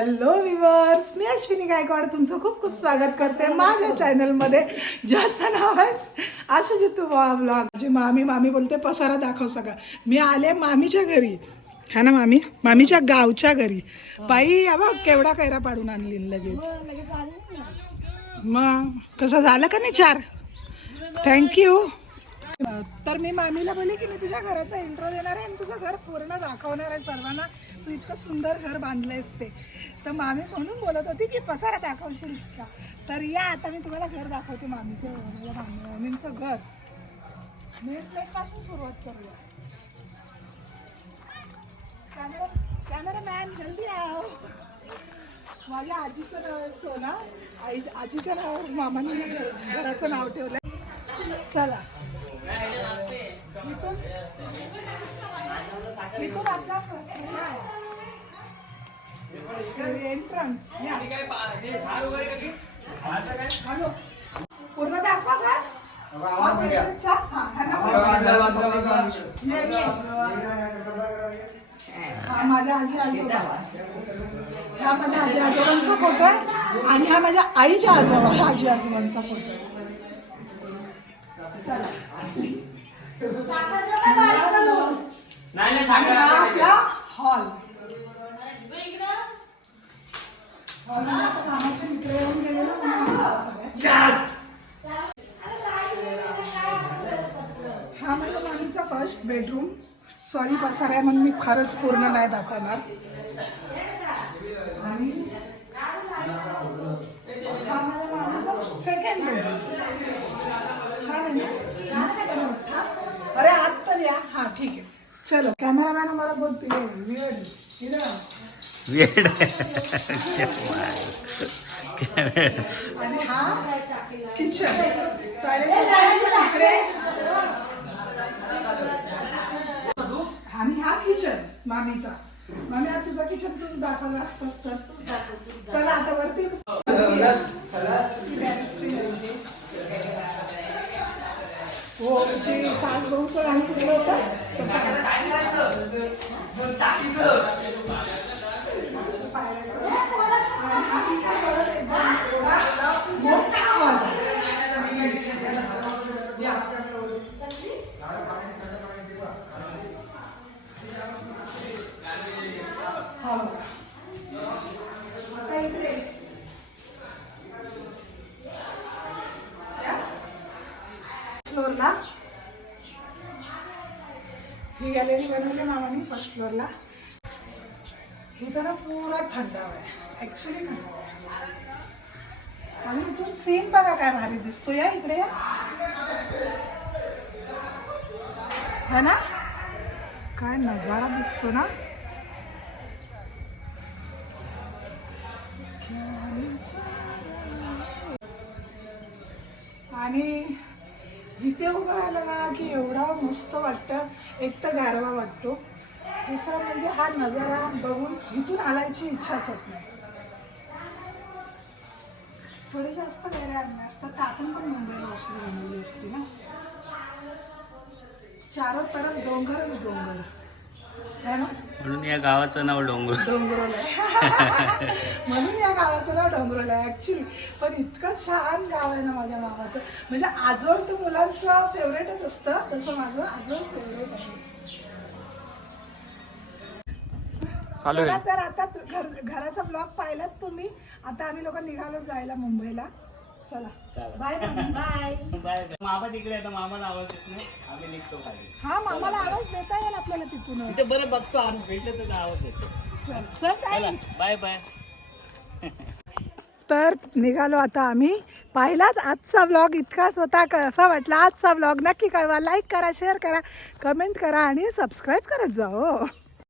Hello viewers मी अश्विनी गायकवाड. तुमचं खूप खूप स्वागत करते माझ्या चॅनलमध्ये ज्याचं नाव आहे आशुजी तू ब्लॉग जी मामी मामी बोलते पसारा दाखव सगळा. मी आले मामीच्या घरी. हा ना मामी? मामीच्या गावच्या घरी. बाई बघ केवढा कैरा पाडून आणली लगेच. मग कसं झालं का नाही चार? थँक्यू तर मी मामीला बोलली की मी तुझ्या घराचा इंट्रो देणार आहे आणि तुझं घर पूर्ण दाखवणार आहे सर्वांना. तू इतकं सुंदर घर बांधलंयस ते. तर मामी म्हणून बोलत होती की पसारा दाखवशील का? तर या आता मी तुम्हाला घर दाखवते मामीचं मामींचं घर. मेन पासून सुरुवात करूया. कॅमेरा कॅमेरामॅन जल्दी आओ. माझ्या आजीचं नाव आहे सोना. आई आजीच्या नावावर मामाने घराचं नाव ठेवलंय. चला. एंट्रन्स हॅलो पूर्ण दाखवा का हा, पेशंटचा? हा माझ्या आजी आजोबा हा माझ्या आजी आजोबांचा फोटो आहे आणि हा माझ्या आईच्या आजोबा आजी आजोबांचा फोटो आहे नाही नाही आपला हॉल. कामाचे मित्र येऊन हा माझ्या मामीचा फर्स्ट बेडरूम सॉरी पसार आहे म्हणून मी खरंच पूर्ण नाही दाखवणार. आणि सेकंड बेडरूम छान आहे ना मस्त आहे मोठा. अरे आत तर या हा ठीक आहे चलो कॅमेरामॅन हमारा बहुत वियर्ड इधर आओ. वेड आणि हा किचन आणि हा किचन मामीचा. मामी हा तुझा किचन तूच दाखवला असतंस तर चला आता वरती. हो ते सास बहुचं गाणं कुठलं होतं तसं पायऱ्या करून. आणि हा इथं परत एकदम एवढा मोठा hall आहे. या. हा बघा. आता इकडे फ्लोअरला ही गॅलरी बनवली मामाने फर्स्ट फ्लोअरला ही जरा पुरा थंडावा आहे. ॲक्च्युली थंडावा आणि इथून सीन बघा काय भारी दिसतो या इकडे है ना? काय नजारा दिसतो ना? आणि इथे उभं राहिलं ना की एवढा मस्त वाटतं. एक तर गारवा वाटतो. दुसरं म्हणजे हा नजारा बघून इथून हालायची इच्छाच होत नाही. थोडे जास्त गैरे आणले असतात तर आपण पण मुंबईला अशी बनवली असती ना. चारो तरफ डोंगरच डोंगर. है ना? म्हणून या गावाचं नाव डोंगर. डोंगरोल आहे म्हणून गावाचं नाव डोंगरोल आहे ऍक्च्युली पण इतकं छान गाव आहे ना माझ्या मामाचं. म्हणजे आजोळ तर मुलांचं फेवरेटच असतं तसं माझं आजोळ फेवरेट आहे. चालू तर आता घर घराचा ब्लॉग पाहिलात तुम्ही. आता आम्ही लोक निघालो जायला मुंबईला. चला. बाय बाय बाय मामा तिकडे आहे तर मामाला आवाज येत नाही. आम्ही निघतो खाली. हा मामाला आवाज देता येईल आपल्याला तिथून बरं बघतो आम्ही भेटलं तर आवाज येतो चल काय चला. बाय बाय तर निघालो आता आम्ही. पाहिलाच आजचा ब्लॉग इतकाच होता कसा वाटला आजचा ब्लॉग नक्की कळवा लाईक करा शेअर करा कमेंट करा आणि सबस्क्राईब करत जा हो